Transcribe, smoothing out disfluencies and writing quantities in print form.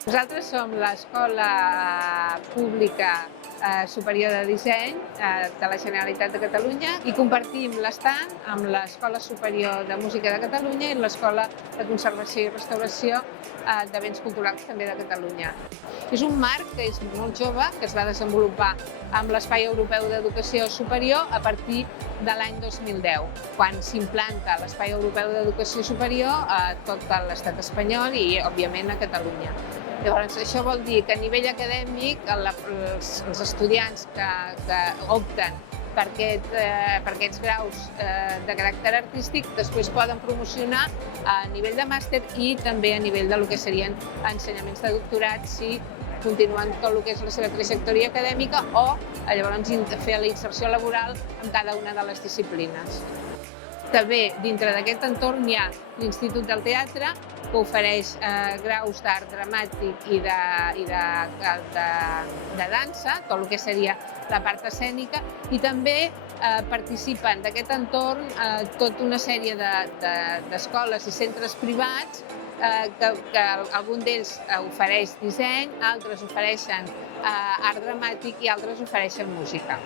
Nosaltres som l'Escola Pública Superior de Disseny de la Generalitat de Catalunya i compartim l'estand amb l'Escola Superior de Música de Catalunya i l'Escola de Conservació i Restauració de Béns Culturals també de Catalunya. És un marc que és molt jove, que es va desenvolupar amb l'Espai Europeu d'Educació Superior a partir de l'any 2010, quan s'implanta l'Espai Europeu d'Educació Superior a tot l'estat espanyol i, òbviament, a Catalunya. Llavors, això vol dir que a nivell acadèmic els estudiants que opten per aquests graus de caràcter artístic després poden promocionar a nivell de màster i també a nivell de lo que serien ensenyaments de doctorat si continuen tot el que és la seva trajectòria acadèmica o llavors fer la inserció laboral en cada una de les disciplines. També dintre d'aquest entorn hi ha l'Institut del Teatre, que ofereix graus d'art dramàtic i de dansa, tot el que seria la part escènica, i també participen d'aquest entorn tota una sèrie d'escoles i centres privats que algun d'ells ofereix disseny, altres ofereixen art dramàtic i altres ofereixen música.